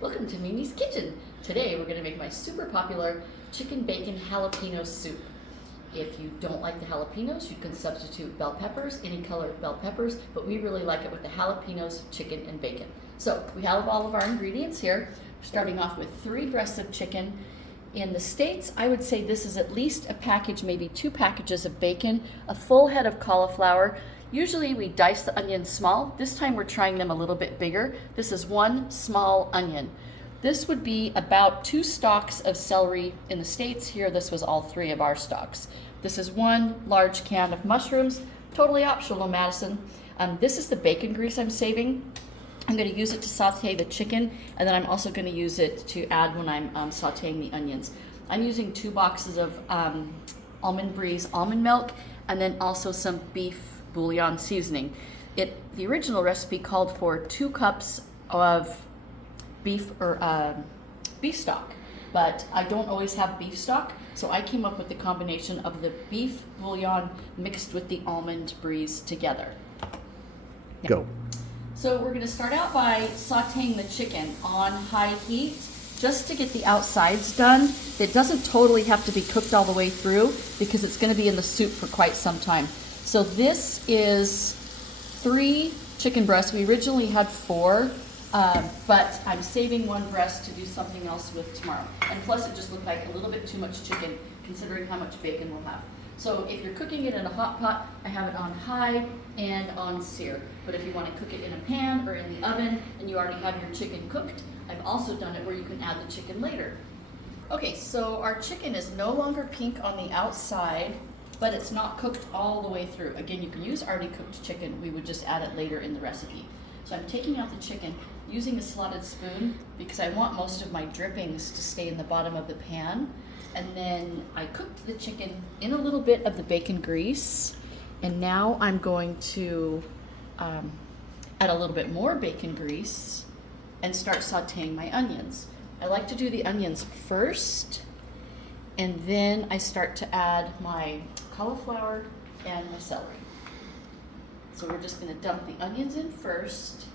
Welcome to Mimi's Kitchen. Today we're going to make my super popular chicken bacon jalapeno soup. If you don't like the jalapenos, you can substitute bell peppers, any color bell peppers, but we really like it with the jalapenos, chicken, and bacon. So we have all of our ingredients here, starting off with 3 breasts of chicken. In the States, I would say this is at least a package, maybe 2 packages of bacon, a full head of cauliflower. Usually we dice the onions small. This time we're trying them a little bit bigger. This is 1 small onion. This would be about 2 stalks of celery in the States. Here, this was all 3 of our stalks. This is 1 large can of mushrooms, totally optional, Madison. This is the bacon grease I'm saving. I'm going to use it to saute the chicken, and then I'm also going to use it to add when I'm sauteing the onions. I'm using 2 boxes of Almond Breeze almond milk, and then also some beef bouillon seasoning. The original recipe called for 2 cups of beef stock, but I don't always have beef stock, so I came up with the combination of the beef bouillon mixed with the Almond Breeze together. Now, Go. so we're going to start out by sauteing the chicken on high heat just to get the outsides done. It doesn't totally have to be cooked all the way through because it's going to be in the soup for quite some time. So this is 3 chicken breasts. We originally had 4, but I'm saving 1 breast to do something else with tomorrow. And plus it just looked like a little bit too much chicken considering how much bacon we'll have. So if you're cooking it in a hot pot, I have it on high and on sear. But if you want to cook it in a pan or in the oven and you already have your chicken cooked, I've also done it where you can add the chicken later. Okay, so our chicken is no longer pink on the outside, but it's not cooked all the way through. Again, you can use already cooked chicken. We would just add it later in the recipe. So I'm taking out the chicken using a slotted spoon because I want most of my drippings to stay in the bottom of the pan. And then I cooked the chicken in a little bit of the bacon grease. And now I'm going to add a little bit more bacon grease and start sauteing my onions. I like to do the onions first, and then I start to add my cauliflower and my celery. So we're just going to dump the onions in first.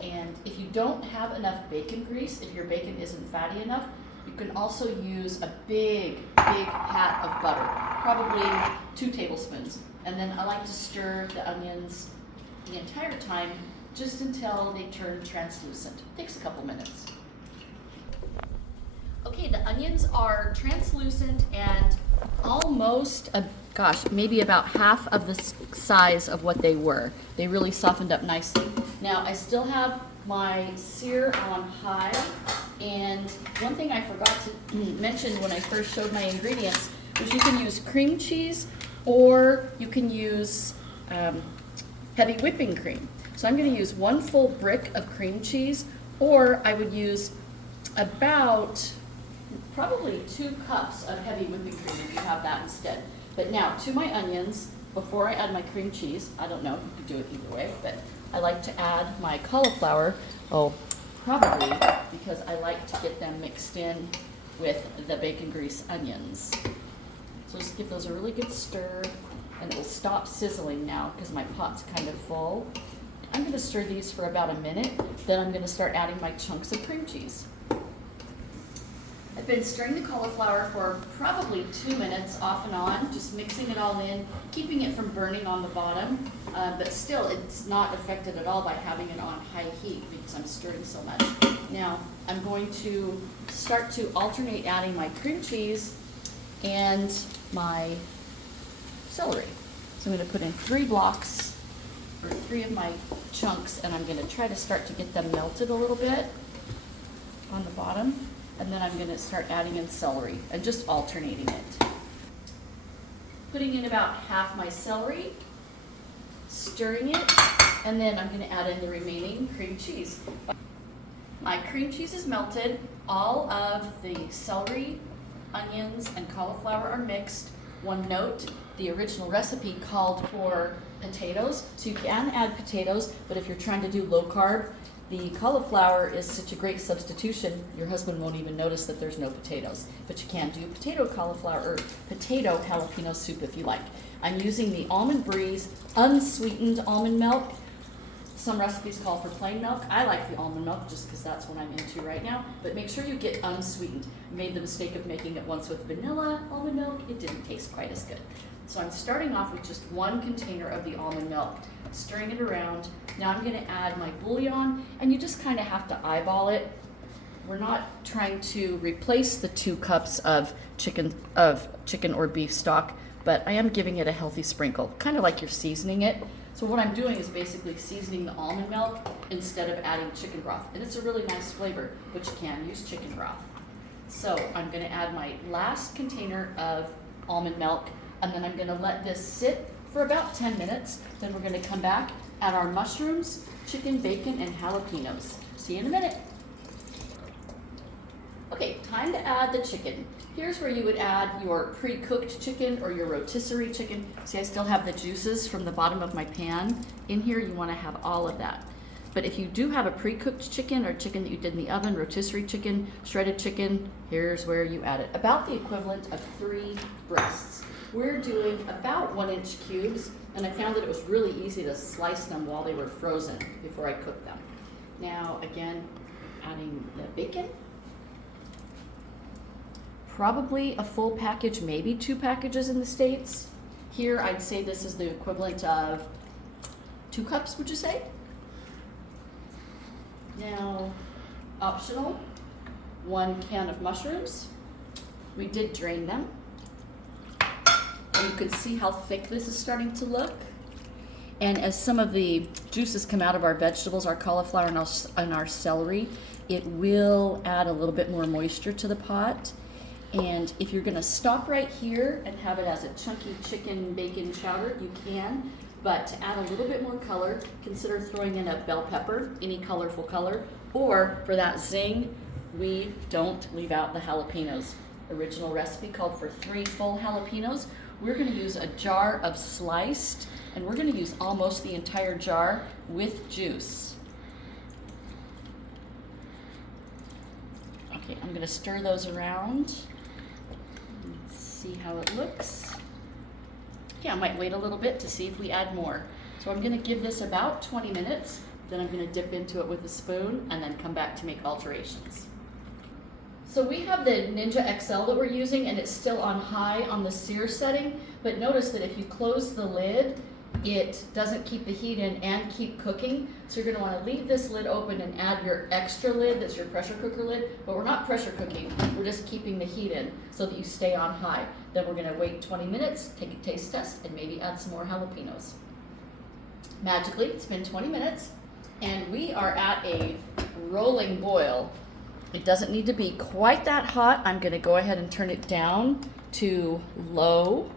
And if you don't have enough bacon grease, if your bacon isn't fatty enough, you can also use a big pat of butter, probably 2 tablespoons. And then I like to stir the onions the entire time just until they turn translucent. It takes a couple minutes. Okay, the onions are translucent and almost, maybe about half of the size of what they were. They really softened up nicely. Now, I still have my sear on high, and one thing I forgot to mention when I first showed my ingredients was you can use cream cheese or you can use heavy whipping cream. So I'm going to use 1 full brick of cream cheese, or I would use about probably 2 cups of heavy whipping cream if you have that instead. But now to my onions, before I add my cream cheese, I don't know, you could do it either way, but I like to add my cauliflower, probably because I like to get them mixed in with the bacon grease onions. So just give those a really good stir, and it will stop sizzling now because my pot's kind of full. I'm going to stir these for about a minute, then I'm going to start adding my chunks of cream cheese. I've been stirring the cauliflower for probably 2 minutes off and on, just mixing it all in, keeping it from burning on the bottom, but still it's not affected at all by having it on high heat because I'm stirring so much. Now I'm going to start to alternate adding my cream cheese and my celery. So I'm going to put in 3 blocks, or 3 of my chunks, and I'm going to try to start to get them melted a little bit on the bottom. And then I'm going to start adding in celery and just alternating it. Putting in about half my celery, stirring it, and then I'm going to add in the remaining cream cheese. My cream cheese is melted. All of the celery, onions, and cauliflower are mixed. One note, the original recipe called for potatoes, so you can add potatoes, but if you're trying to do low carb, the cauliflower is such a great substitution, your husband won't even notice that there's no potatoes. But you can do potato cauliflower or potato jalapeno soup if you like. I'm using the Almond Breeze unsweetened almond milk. Some recipes call for plain milk. I like the almond milk just because that's what I'm into right now, but make sure you get unsweetened. I made the mistake of making it once with vanilla almond milk. It didn't taste quite as good. So I'm starting off with just 1 container of the almond milk, stirring it around. Now I'm gonna add my bouillon, and you just kind of have to eyeball it. We're not trying to replace the 2 cups of chicken or beef stock, but I am giving it a healthy sprinkle, kind of like you're seasoning it. So what I'm doing is basically seasoning the almond milk instead of adding chicken broth. And it's a really nice flavor, but you can use chicken broth. So I'm gonna add my last container of almond milk, and then I'm gonna let this sit for about 10 minutes. Then we're gonna come back, add our mushrooms, chicken, bacon, and jalapenos. See you in a minute. Okay, time to add the chicken. Here's where you would add your pre-cooked chicken or your rotisserie chicken. See, I still have the juices from the bottom of my pan in here. You want to have all of that. But if you do have a pre-cooked chicken or chicken that you did in the oven, rotisserie chicken, shredded chicken, here's where you add it. About the equivalent of 3 breasts. We're doing about 1-inch cubes, and I found that it was really easy to slice them while they were frozen before I cooked them. Now, again, adding the bacon. Probably a full package, maybe 2 packages in the States. Here, I'd say this is the equivalent of 2 cups, would you say? Now, optional, 1 can of mushrooms. We did drain them. And you can see how thick this is starting to look. And as some of the juices come out of our vegetables, our cauliflower and our celery, it will add a little bit more moisture to the pot. And if you're gonna stop right here and have it as a chunky chicken bacon chowder, you can. But to add a little bit more color, consider throwing in a bell pepper, any colorful color. Or for that zing, we don't leave out the jalapenos. Original recipe called for 3 full jalapenos. We're gonna use a jar of sliced, and we're gonna use almost the entire jar with juice. Okay, I'm gonna stir those around. Let's see how it looks. Yeah, I might wait a little bit to see if we add more. So I'm gonna give this about 20 minutes, then I'm gonna dip into it with a spoon and then come back to make alterations. So we have the Ninja XL that we're using, and it's still on high on the sear setting, but notice that if you close the lid, it doesn't keep the heat in and keep cooking. So you're gonna wanna leave this lid open and add your extra lid, that's your pressure cooker lid, but we're not pressure cooking, we're just keeping the heat in so that you stay on high. Then we're gonna wait 20 minutes, take a taste test, and maybe add some more jalapenos. Magically, it's been 20 minutes, and we are at a rolling boil. It doesn't need to be quite that hot. I'm gonna go ahead and turn it down to low,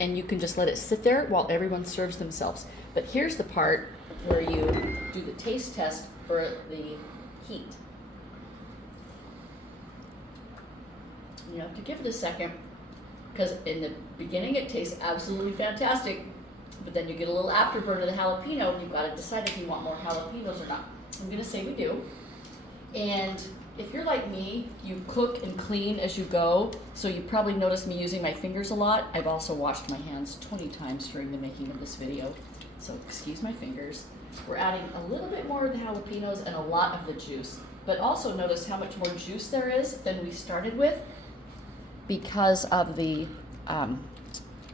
and you can just let it sit there while everyone serves themselves. But here's the part where you do the taste test for the heat. You have to give it a second, because in the beginning it tastes absolutely fantastic, but then you get a little afterburn of the jalapeno, and you've got to decide if you want more jalapenos or not. I'm gonna say we do. And if you're like me, you cook and clean as you go, so you probably noticed me using my fingers a lot. I've also washed my hands 20 times during the making of this video, so excuse my fingers. We're adding a little bit more of the jalapenos and a lot of the juice, but also notice how much more juice there is than we started with because of the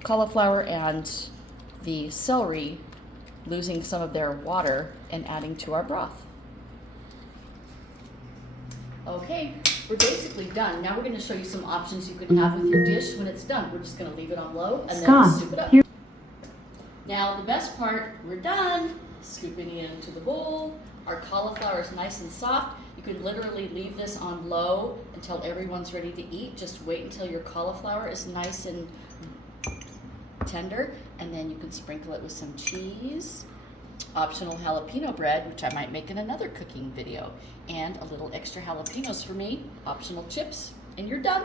cauliflower and the celery losing some of their water and adding to our broth. Okay, we're basically done. Now we're going to show you some options you can have with your dish when it's done. We're just going to leave it on low and then soup it up. Now the best part, we're done. Scooping it into the bowl. Our cauliflower is nice and soft. You can literally leave this on low until everyone's ready to eat. Just wait until your cauliflower is nice and tender, and then you can sprinkle it with some cheese, optional jalapeno bread, which I might make in another cooking video, and a little extra jalapenos for me, optional chips, and you're done.